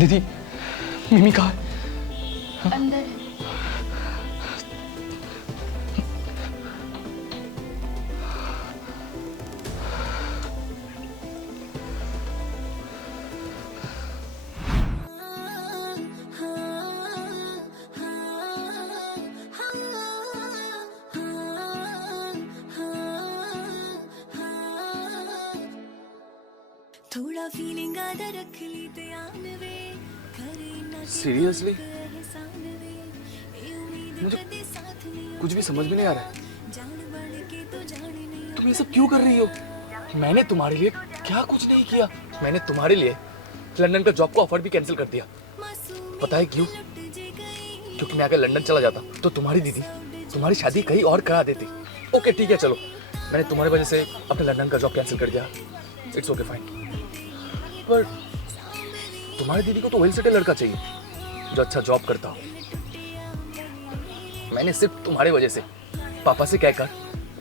दीदी, मिमी कहाँ है? अंदर है। थोड़ा फीलिंग आधा रख ली ध्यान वे सीरियसली मुझे कुछ भी समझ में नहीं आ रहा है। तुम ये सब क्यों कर रही हो? मैंने तुम्हारे लिए क्या कुछ नहीं किया। मैंने तुम्हारे लिए लंदन का जॉब को ऑफर भी कैंसिल कर दिया। पता है क्यों? क्योंकि मैं अगर लंदन चला जाता तो तुम्हारी दीदी तुम्हारी शादी कहीं और करा देती। ओके ठीक है, चलो मैंने तुम्हारी वजह से अपने लंदन का जॉब कैंसिल कर दिया। It's okay fine. पर तुम्हारी दीदी को तो वेल सेटल लड़का चाहिए जो अच्छा जॉब करता हो। मैंने सिर्फ तुम्हारी वजह से पापा से कहकर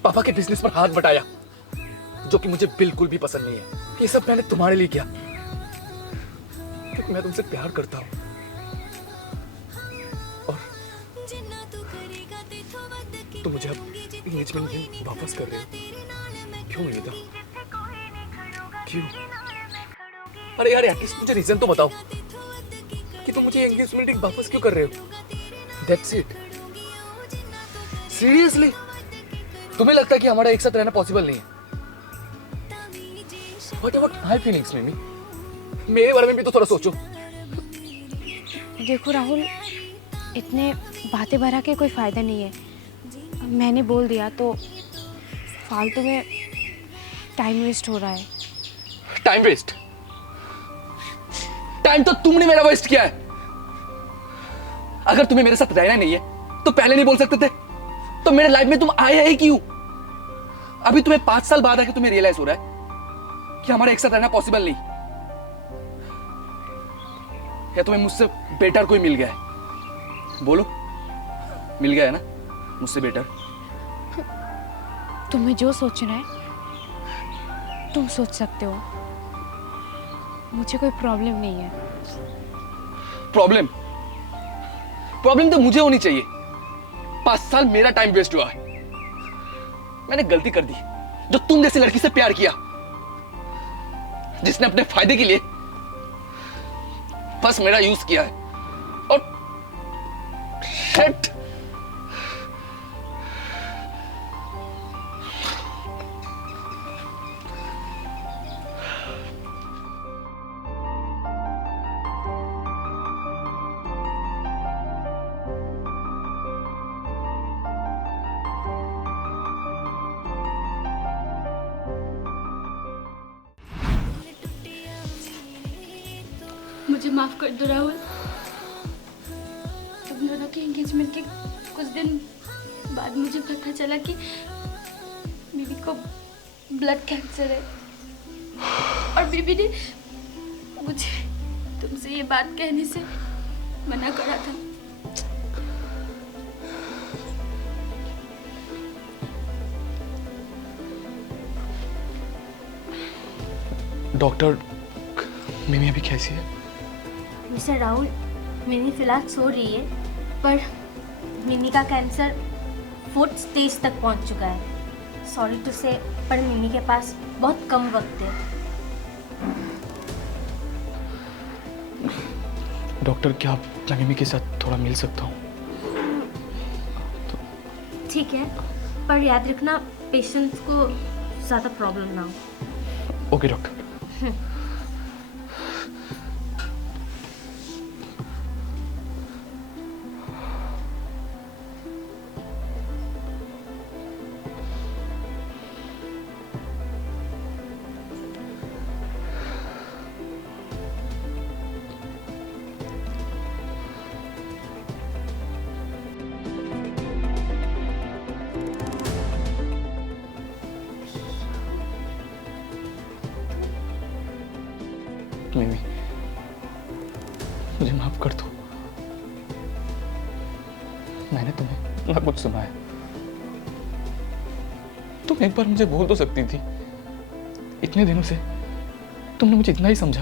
पापा के बिजनेस पर हाथ बटाया, जो कि मुझे बिल्कुल भी पसंद नहीं है। ये सब मैंने तुम्हारे लिए किया क्योंकि मैं तुमसे प्यार करता हूँ। और तुम मुझे अब एंगेजमेंट रिंग वापस कर रहे हो। क्यों निकिता? क्यों? अरे यार एटलीस्ट मुझे रीजन तो बताओ कि तुम मुझे एंगेजमेंट रिंग वापस क्यों कर रहे हो। That's it. सीरियसली तुम्हें लगता है कि हमारा एक साथ रहना पॉसिबल नहीं है? व्हाट अबाउट माय फीलिंग्स मिमी? मेरे बारे में भी तो थोड़ा सोचो। देखो राहुल, इतने बातें भरा के कोई फायदा नहीं है। मैंने बोल दिया तो फालतू में टाइम वेस्ट हो रहा है। Time waste? टाइम तो तुमने मेरा वेस्ट किया है। अगर तुम्हें मेरे साथ रहना नहीं है तो पहले नहीं बोल सकते थे? तो मेरे लाइफ में तुम आए ही क्यों? अभी तुम्हें 5 साल बाद आके तुम्हें रियलाइज हो रहा है कि हमारा एक साथ रहना पॉसिबल नहीं, या तुम्हें मुझसे बेटर कोई मिल गया है? बोलो, मिल गया है ना मुझसे बेटर? तुम्हें जो सोचना है तुम सोच सकते हो, मुझे कोई प्रॉब्लम नहीं है। प्रॉब्लम? प्रॉब्लम तो मुझे होनी चाहिए। 5 साल मेरा टाइम वेस्ट हुआ है। मैंने गलती कर दी जो तुम जैसी लड़की से प्यार किया, जिसने अपने फायदे के लिए बस मेरा यूज किया है। और शिट, मुझे माफ कर दो राहुल। तुम दोनों के एंगेजमेंट के कुछ दिन बाद मुझे पता चला कि बीबी को ब्लड कैंसर है, और बीबी ने मुझे तुमसे ये बात कहने से मना करा था। डॉक्टर, मिमी अभी कैसी है? मिस्टर राहुल, मिनी फिलहाल सो रही है, पर मिनी का कैंसर 4th स्टेज तक पहुंच चुका है। सॉरी टू से, पर मिनी के पास बहुत कम वक्त है। डॉक्टर, क्या मैं मिमी के साथ थोड़ा मिल सकता हूँ? ठीक है, पर याद रखना पेशेंट को ज़्यादा प्रॉब्लम ना हो। Okay doctor. मिमी, मुझे माफ कर दो। मैंने तुम्हें ना कुछ सुनाया। तुम एक बार मुझे बोल तो सकती थी। इतने दिनों से तुमने मुझे इतना ही समझा।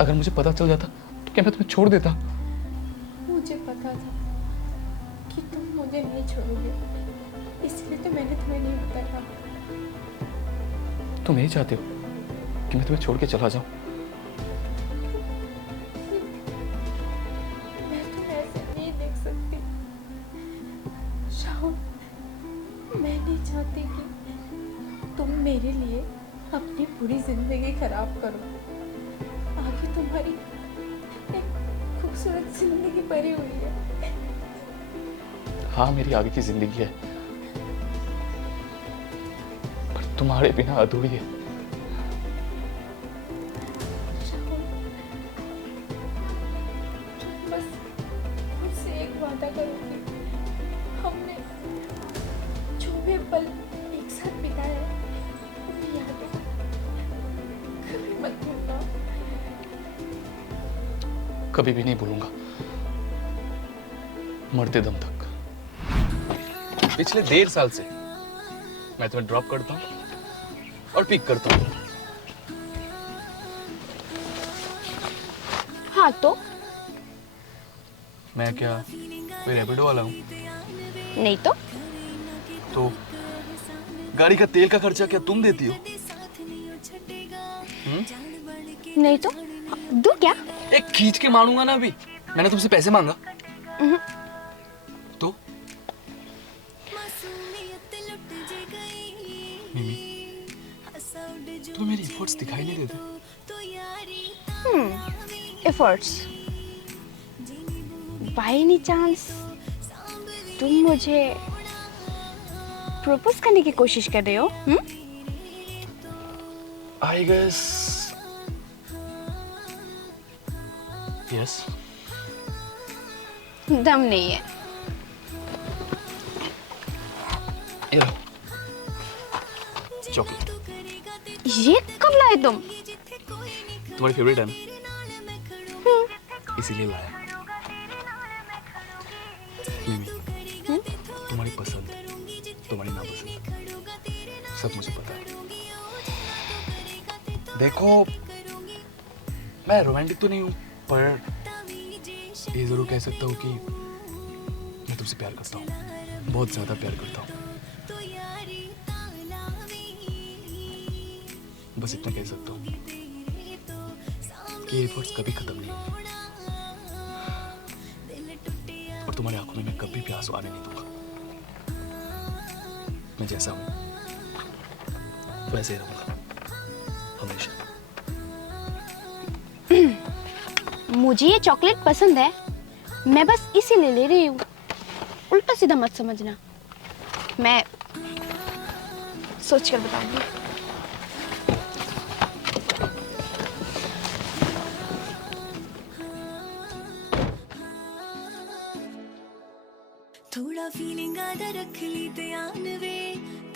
अगर मुझे पता चल जाता तो क्या मैं तुम्हें छोड़ देता? मुझे पता था कि तुम मुझे नहीं छोड़ोगे, इसलिए तो मैंने तुम्हें नहीं बताया। तुम यही चाहते हो कि मैं तुम्हें छोड़ के चला जाऊं? मैं तुम्हें ऐसे नहीं देख सकती शाहुल। मैं नहीं चाहती कि तुम मेरे लिए अपनी पूरी जिंदगी खराब करो। आगे तुम्हारी एक खूबसूरत जिंदगी भरी हुई है। हाँ, मेरी आगे की जिंदगी है, पर तुम्हारे बिना अधूरी है। शाहुल, तुम बस मुझसे एक वादा करो कि हमने जो भी पल एक साथ बिताए हैं, उनकी यादें कभी मत भूलना। कभी भी नहीं भूलूंगा, मरते दम तक। पिछले 1.5 साल से मैं तुम्हें ड्रॉप करता हूँ और पिक करता हूँ। हाँ तो मैं क्या कोई रैपिडो वाला हूँ? नहीं तो गाड़ी का तेल का खर्चा क्या तुम देती हो? नहीं तो दो क्या? एक खींच के मारूंगा ना अभी। मैंने तुमसे पैसे मांगा तो? मिमी, तुम्हें मेरी एफर्ट्स दिखाई नहीं देते? एफर्ट्स बाय एनी चांस तुम मुझे प्रपोज करने की कोशिश कर रहे हो? I guess yes. दम नहीं है। ये लो, चॉकलेट। ये कब लाए तुम? तुम्हारी फेवरेट है ना, इसीलिए लाया। मिमी, तुम्हारी पसंद, तुम्हारी नापसंद सब मुझे पता है। देखो, मैं रोमांटिक तो नहीं हूँ, पर ये जरूर कह सकता हूँ कि मैं तुमसे प्यार करता हूँ, बहुत ज्यादा प्यार करता हूँ। बस इतना कह सकता हूँ कि एफर्ट्स कभी खत्म नहीं होंगे और तुम्हारी आंखों में मैं कभी भी आंसू आने नहीं दूंगा। मैं जैसा हूँ वैसे ही रहूंगा हमेशा। मुझे ये चॉकलेट पसंद है, मैं बस इसीलिए ले रही हूँ। उल्टा सीधा मत समझना, मैं सोच कर बताऊंगी। थोड़ा फीलिंग आधा रख ली ध्यान वे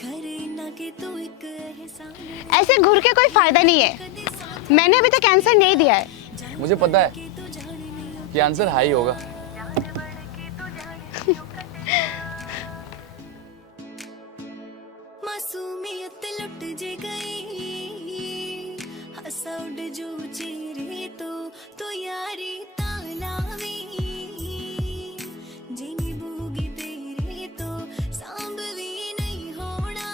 करे ना कि तू एक एहसान ऐसे घूर के कोई फायदा नहीं है। मैंने अभी तक आंसर नहीं दिया है। मुझे पता है कि आंसर हाई होगा। मासूमियत लुट जे गई हंसा उड़ जो चेहरे तो यारी तालावी जिनी बूगी तेरे तो सांभ भी नहीं होना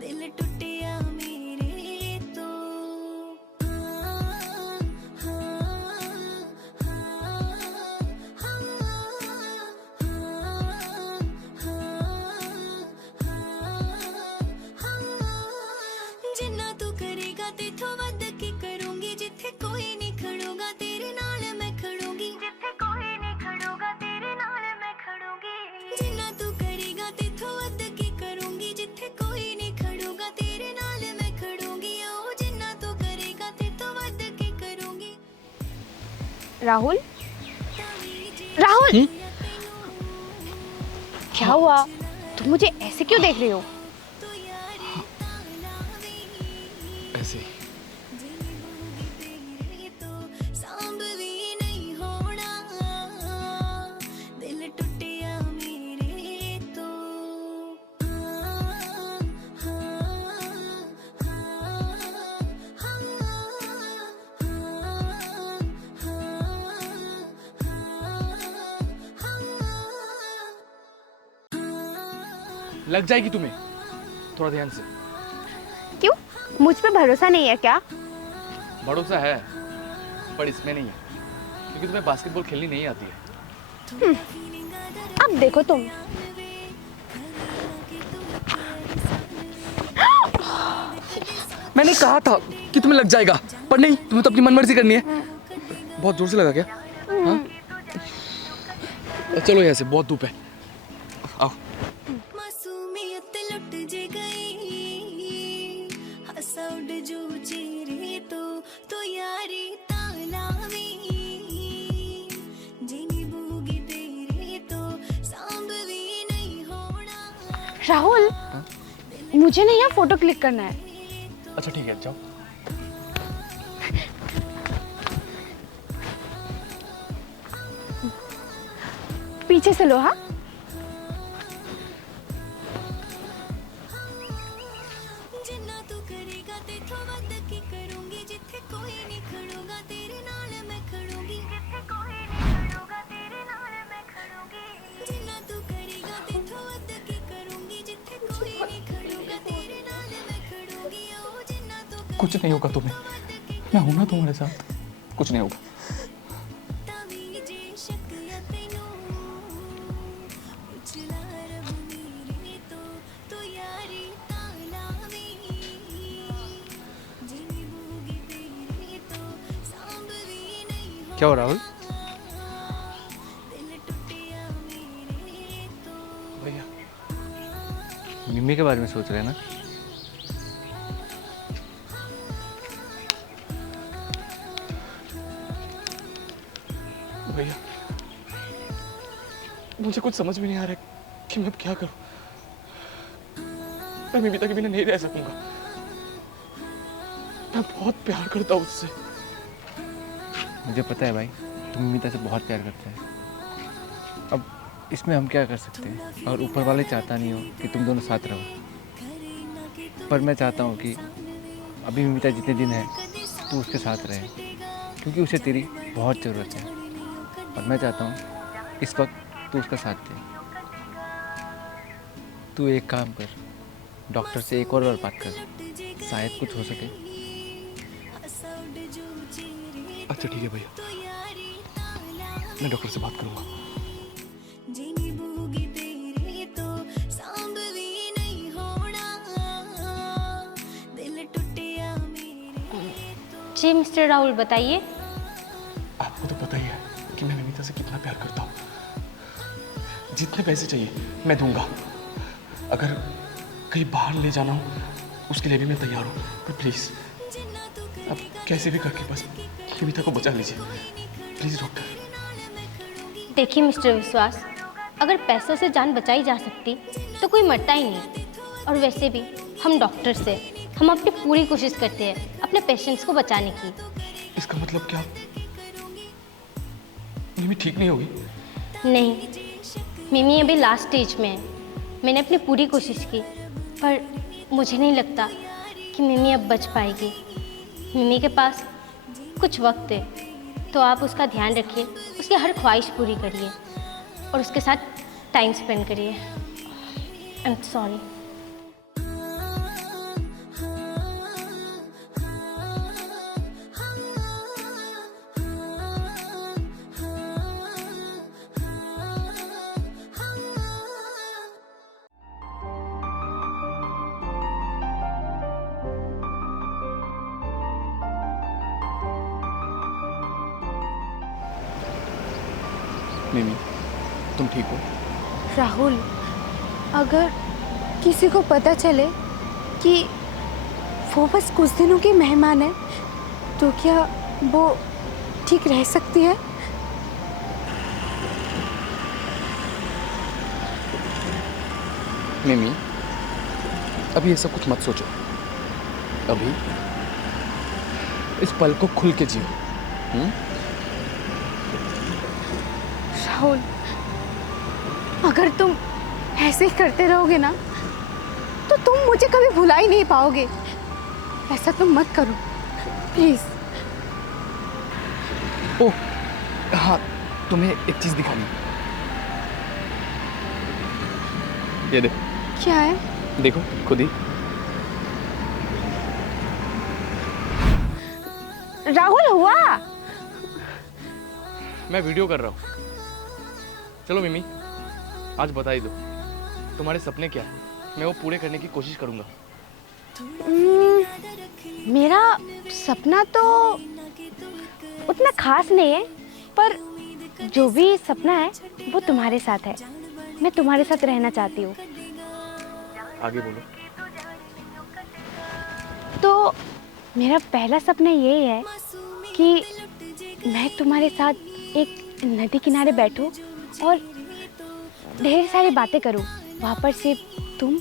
दिल टूटिया मेरे तो जिन्ना तू करेगा तेथों वध के करूंगी जिथे कोई नहीं खड़ोगा तेरे नाल मैं खड़ूंगी जिथे कोई नहीं खड़ोगा तेरे नाल मैं खड़ूंगी जिन्ना तू करेगा तेथों वध के करूंगी जिथे कोई नहीं खड़ोगा तेरे नाल मैं खड़ूंगी ओ जिन्ना तू करेगा तेथों वध के करूंगी। राहुल, राहुल, क्या हुआ? तुम मुझे ऐसे क्यों देख रही हो? ऐसे ही। सांभ भी नहीं होना दिल टूटिया मेरे तो लग जाएगी तुम्हें, थोड़ा ध्यान से। क्यों, मुझ पे भरोसा नहीं है क्या? भरोसा है पर इसमें नहीं है, क्योंकि तुम्हें बास्केटबॉल खेलनी नहीं आती है। अब देखो तुम। मैंने कहा था कि तुम्हें लग जाएगा, पर नहीं, तुम्हें तो अपनी मनमर्जी करनी है। बहुत जोर से लगा क्या? हाँ? चलो यहाँ से, बहुत धूप है। आओ। मासूमियत लुट जे गई, हंसा उड़ जो चेहरे तो यारी तालावी, जिनी बूगी तेरे तो सांभवी नहीं होना। राहुल, मुझे नहीं यहाँ फोटो क्लिक करना है। अच्छा ठीक है, जाओ। पीछे से लो। हाँ, जिन्ना तू करेगा तेथों वध की करूंगी, जिथे कोई नहीं खड़ूगा तेरे नाल मैं खड़ूंगी, जिथे कोई नहीं खड़ूगा तेरे नाल मैं खड़ूंगी। जिन्ना तू करेगा तेथों वध की करूंगी, जिथे कोई नहीं खड़ूगा तेरे नाल मैं खड़ूंगी। ओ जिन्ना तू कुछ नहीं होगा तुम्हें, मैं हूं ना तुम्हारे साथ, कुछ नहीं होगा। तावी जे शक्या तैनू उछला रब मेरे तो यारी तालावी, जिनी बूगी तेरे तो सांभवी नहीं हो। क्या हो राहुल? दिल टूटिया मेरे तो। भैया मिम्मी के बारे में सोच रहे हैं ना? भैया मुझे कुछ समझ में नहीं आ रहा कि मैं अब क्या करूं। मैं मिमिता के बिना नहीं रह सकूंगा। मैं बहुत प्यार करता हूं उससे। मुझे पता है भाई, तुम मिमिता से बहुत प्यार करते हैं। अब इसमें हम क्या कर सकते हैं? और ऊपर वाले चाहता नहीं हो कि तुम दोनों साथ रहो, पर मैं चाहता हूँ कि अभी मिमिता जितने दिन है तू उसके साथ रहे, क्योंकि उसे तेरी बहुत ज़रूरत है। और मैं चाहता हूँ इस वक्त तू उसका साथ दे। तू एक काम कर, डॉक्टर से एक और बार बात कर, शायद कुछ हो सके। अच्छा ठीक है भैया, मैं डॉक्टर से बात करूंगा। जिनी बूगी तेरे तो सांभवी नहीं होना, दिल टूटिया मेरे तो। जी मिस्टर राहुल, बताइए। आपको तो पता ही है कि मैं मिमिता से कितना प्यार करता हूँ। जितने पैसे चाहिए मैं दूंगा। अगर कहीं बाहर ले जाना हो उसके लिए भी मैं तैयार हूँ। पर प्लीज़ आप कैसे भी करके बस मिमिता को बचा लीजिए, प्लीज़ डॉक्टर। देखिए मिस्टर विश्वास, अगर पैसों से जान बचाई जा सकती तो कोई मरता ही नहीं। और वैसे भी हम डॉक्टर्स से हम अपनी पूरी कोशिश करते हैं अपने पेशेंट्स को बचाने की। इसका मतलब क्या मिमी ठीक नहीं होगी? नहीं, मिमी अभी लास्ट स्टेज में है। मैंने अपनी पूरी कोशिश की, पर मुझे नहीं लगता कि मिमी अब बच पाएगी। मिमी के पास कुछ वक्त है, तो आप उसका ध्यान रखिए, उसकी हर ख्वाहिश पूरी करिए और उसके साथ टाइम स्पेंड करिए। I am sorry. मिमी तुम ठीक हो? राहुल, अगर किसी को पता चले कि वो बस कुछ दिनों के मेहमान है, तो क्या वो ठीक रह सकती है? मिमी अभी ये सब कुछ मत सोचो। अभी इस पल को खुल के जियो। राहुल, अगर तुम ऐसे ही करते रहोगे ना, तो तुम मुझे कभी भुला ही नहीं पाओगे। ऐसा तुम मत करो प्लीज। ओह हाँ, तुम्हें एक चीज दिखानी है। ये देखो। क्या है? देखो खुद ही। राहुल हुआ? मैं वीडियो कर रहा हूँ। चलो मिमी, आज बता ही दो तुम्हारे सपने क्या है, मैं वो पूरे करने की कोशिश करूँगा। मेरा सपना तो उतना खास नहीं है, पर जो भी सपना है वो तुम्हारे साथ है। मैं तुम्हारे साथ रहना चाहती हूँ। आगे बोलो। तो मेरा पहला सपना यही है कि मैं तुम्हारे साथ एक नदी किनारे बैठूं और ढेर सारी बातें करूं। वहाँ पर सिर्फ तुम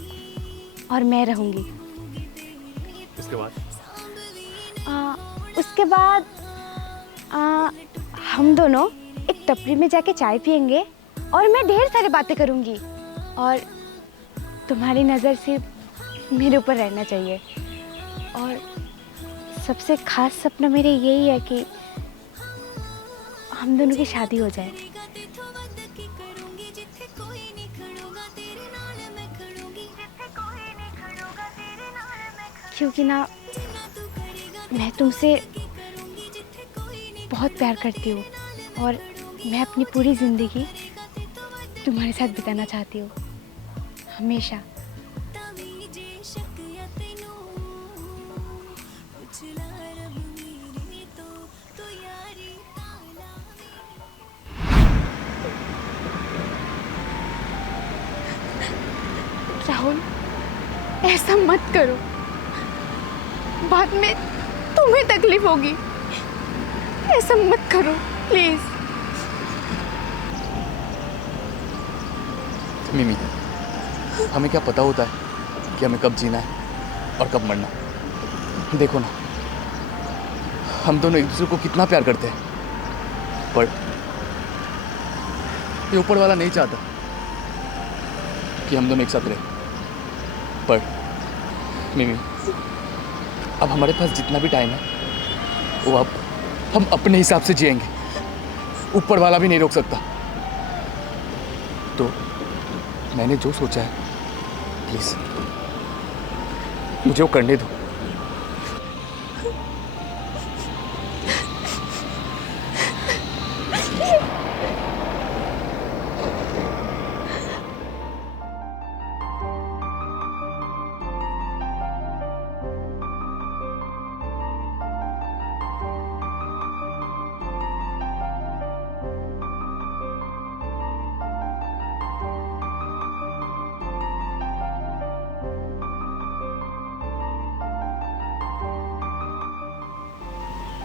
और मैं रहूँगी। उसके बाद हम दोनों एक टपरी में जाके चाय पियेंगे और मैं ढेर सारी बातें करूँगी और तुम्हारी नज़र सिर्फ मेरे ऊपर रहना चाहिए। और सबसे खास सपना मेरे यही है कि हम दोनों की शादी हो जाए। क्योंकि ना मैं तुमसे बहुत प्यार करती हूँ और मैं अपनी पूरी ज़िंदगी तुम्हारे साथ बिताना चाहती हूँ, हमेशा। राहुल, ऐसा मत करो, बाद में तुम्हें तकलीफ होगी। ऐसा मत करो प्लीज। मिमी, हमें क्या पता होता है कि हमें कब जीना है और कब मरना। देखो ना, हम दोनों एक दूसरे को कितना प्यार करते हैं, पर ये ऊपर वाला नहीं चाहता कि हम दोनों एक साथ रहे। पर मिमी, अब हमारे पास जितना भी टाइम है वो अब हम अपने हिसाब से जिएंगे, ऊपर वाला भी नहीं रोक सकता। तो मैंने जो सोचा है, प्लीज मुझे वो करने दो।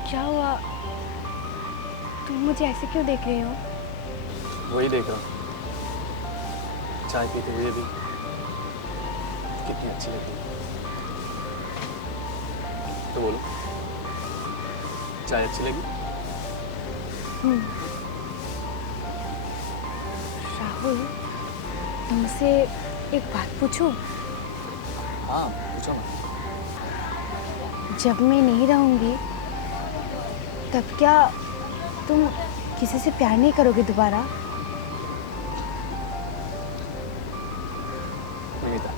क्या हुआ? तुम मुझे ऐसे क्यों देख रहे हो? वही देख रहा हूँ, चाय पीते हुए भी कितनी अच्छी लगी। तो बोलो, चाय अच्छी लगी? राहुल, तुमसे एक बात पूछूं? हाँ पूछो ना। जब मैं नहीं रहूंगी तब क्या तुम किसी से प्यार नहीं करोगे दोबारा? निमिता,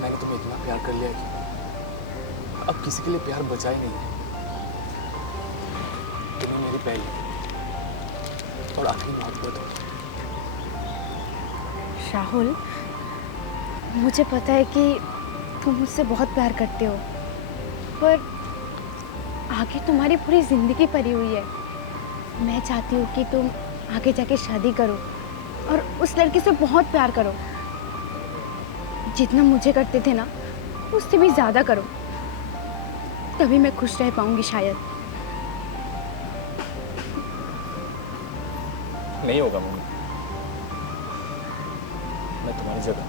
मैंने तुम्हें इतना प्यार कर लिया कि अब किसी के लिए प्यार बचा ही नहीं है। तुम्हें मेरी पहली और आखिरी मोहब्बत हो। राहुल, मुझे पता है कि तुम मुझसे बहुत प्यार करते हो, पर आगे तुम्हारी पूरी ज़िंदगी पड़ी हुई है। मैं चाहती हूँ कि तुम आगे जाके शादी करो और उस लड़के से बहुत प्यार करो। जितना मुझे करते थे ना, उससे भी ज़्यादा करो, तभी मैं खुश रह पाऊँगी शायद। नहीं होगा मम्मी, मैं तुम्हारी जगह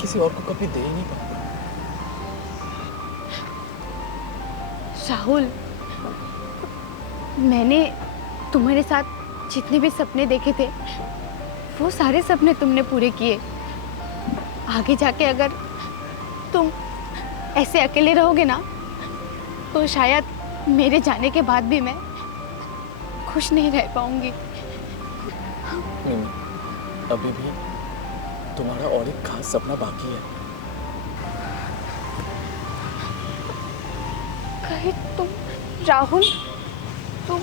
किसी और को कभी दे ही नहीं पाऊंगा। राहुल, मैंने तुम्हारे साथ जितने भी सपने देखे थे वो सारे सपने तुमने पूरे किए। आगे जाके अगर तुम ऐसे अकेले रहोगे ना, तो शायद मेरे जाने के बाद भी मैं खुश नहीं रह पाऊंगी। नहीं, अभी भी तुम्हारा और एक खास सपना बाकी है। कहीं तुम राहुल तुम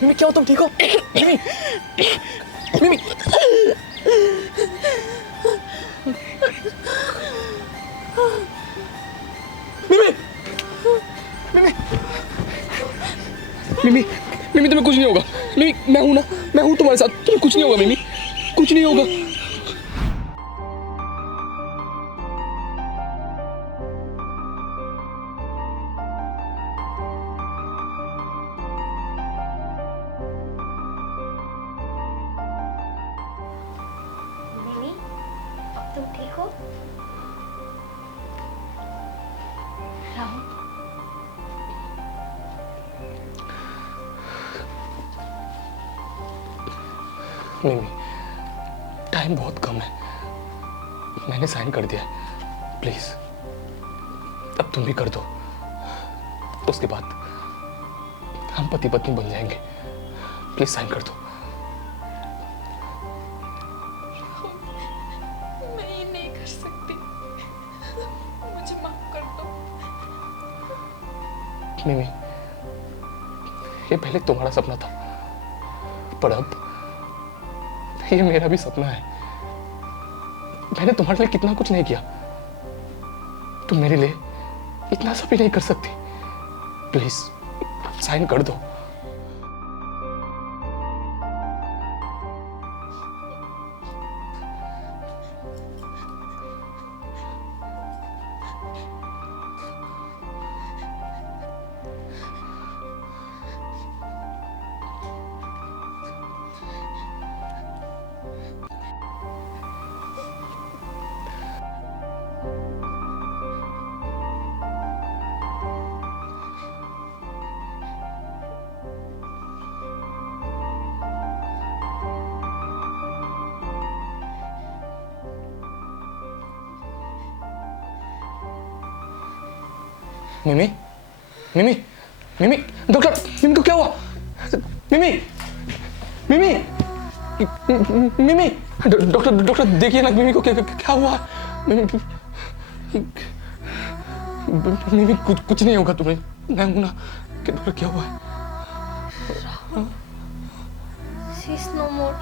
मिमी क्या हो, तुम ठीक हो? मिमी मिमी मिमी मिमी मिमी तुम्हें कुछ नहीं होगा। मिमी मैं हूं ना, मैं हूं तुम्हारे साथ, तुम्हें कुछ नहीं होगा मिमी, कुछ नहीं होगा। मिमी, तुम ठीक हो? राहुल, मिमी टाइम बहुत कम है, मैंने साइन कर दिया है, प्लीज अब तुम भी कर दो, उसके बाद हम पति पत्नी बन जाएंगे। प्लीज साइन कर दो। मैं ये नहीं कर सकती, मुझे माफ कर दो। मिमी ये पहले तुम्हारा सपना था, पर अब ये मेरा भी सपना है। मैंने तुम्हारे लिए कितना कुछ नहीं किया, तुम मेरे लिए इतना सा भी नहीं कर सकती। प्लीज साइन कर दो। मिमी मिमी मिमी डॉक्टर, मिमी को क्या हुआ? मिमी मिमी मिमी डॉक्टर डॉक्टर देखिए ना मिमी को क्या क्या हुआ? मिमी मिमी कुछ नहीं होगा तुम्हें, मैं हूं ना। कि डॉक्टर क्या हुआ है? she is no more.